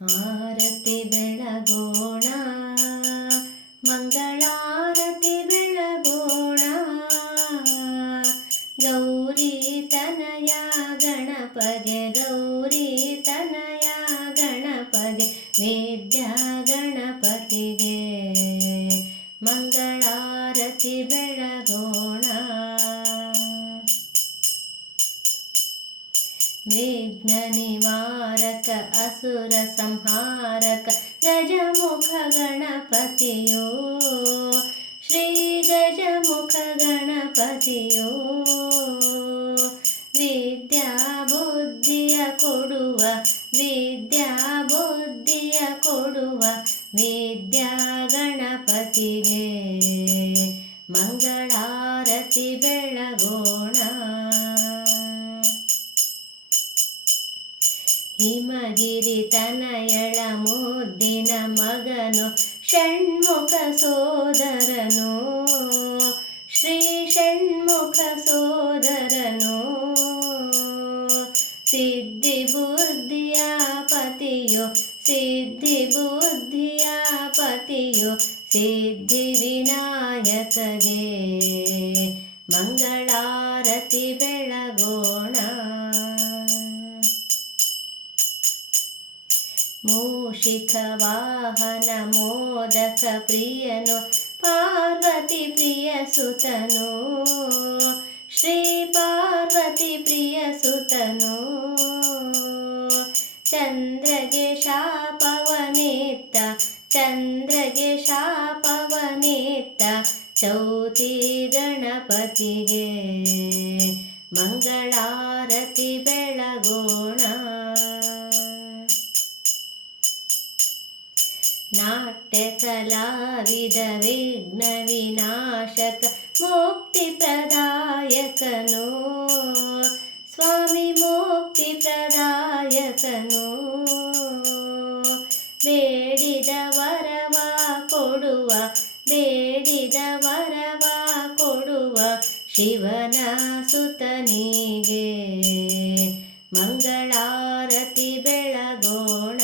ಆರತಿ ಬೆಳಗೋಣ, ಮಂಗಳಾರತಿ ಬೆಳಗೋಣ. ಗೌರಿ ತನಯ ಗಣಪಗೆ, ಗೌರಿ ತನಯ ಗಣಪಗೆ, ವಿದ್ಯಾ ಗಣಪತಿಗೆ ಮಂಗಳಾರತಿ ಬೆಳಗೋಣ. ವಿಘ್ನ ನಿವಾರಕ ಅಸುರ ಸಂಹಾರಕ ಗಜಮುಖ ಗಣಪತಿಯೋ, ಶ್ರೀ ಗಜಮುಖ ಗಣಪತಿಯೋ. ವಿದ್ಯಾ ಬುದ್ಧಿಯ ಕೊಡುವ, ವಿದ್ಯಾ ಬುದ್ಧಿಯ ಕೊಡುವ ವಿದ್ಯಾ ಗಣಪತಿಗೆ ಮಂಗಳಾರತಿ ಬೆಳಗೋಣ. ಹಿಮಗಿರಿ ತನಯಳ ಮುದ್ದಿನ ಮಗನು, ಷಣ್ಮುಖ ಸೋದರನು, ಶ್ರೀ ಷಣ್ಮುಖ ಸೋದರನು. ಸಿದ್ಧಿ ಬುದ್ಧಿಯ ಪತಿಯೋ, ಸಿದ್ಧಿ ಬುದ್ಧಿಯ ಪತಿಯೋ, ಸಿದ್ಧಿ ವಿನಾಯಕಗೆ ಮಂಗಳಾರತಿ ಬೆಳಗೋಣ. ಮೂಷಿಕ ವಾಹನ ಮೋದಕ ಪ್ರಿಯನು, ಪಾರ್ವತಿ ಪ್ರಿಯ ಸುತನು, ಶ್ರೀ ಪಾರ್ವತಿ ಪ್ರಿಯ ಸುತನು. ಚಂದ್ರಗೆ ಶಾಪವನಿತ್ತ, ಚಂದ್ರಗೆ ಶಾಪವನಿತ್ತ ಚೌತಿ ಗಣಪತಿಗೆ ಮಂಗಳಾರತಿ ಬೆಳಗೋಣ. ನಾಟ್ಯ ಕಲಾವಿದ ವಿಘ್ನ ವಿನಾಶಕ ಮುಕ್ತಿ ಪ್ರದಾಯಕನು, ಸ್ವಾಮಿ ಮುಕ್ತಿ ಪ್ರದಾಯಕನು. ಬೇಡಿದ ವರವ ಕೊಡುವ, ಬೇಡಿದ ವರವ ಕೊಡುವ ಶಿವನ ಸುತನಿಗೆ ಮಂಗಳಾರತಿ ಬೆಳಗೋಣ.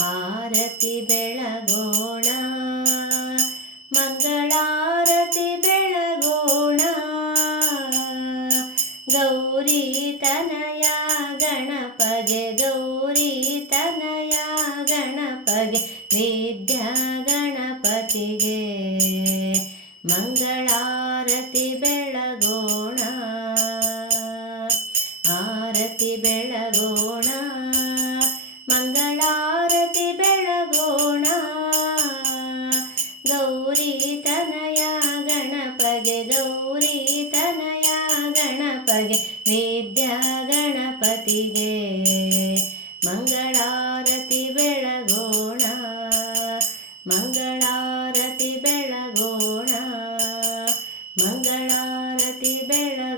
ಆರತಿ ಬೆಳಗೋಣ, ಮಂಗಳಾರತಿ ಬೆಳಗೋಣ. ಗೌರಿ ತನಯ ಗಣಪಗೆ, ಗೌರಿ ತನಯ ಗಣಪಗೆ, ವಿದ್ಯಾ ಗಣಪತಿಗೆ ಮಂಗಳಾರತಿ ಬೆಳಗೋಣ. ಆರತಿ ಬೆಳಗೋಣ, ಮಂಗಳಾರತಿ ಬೆಳಗೋಣ. ಗೌರಿ ತನಯ ಗಣಪಗೆ, ಗೌರಿ ತನಯ ಗಣಪಗೆ, ವಿದ್ಯಾ ಗಣಪತಿಗೆ ಮಂಗಳಾರತಿ ಬೆಳಗೋಣ. ಮಂಗಳಾರತಿ ಬೆಳಗೋಣ, ಮಂಗಳಾರತಿ ಬೆಳಗೋಣ.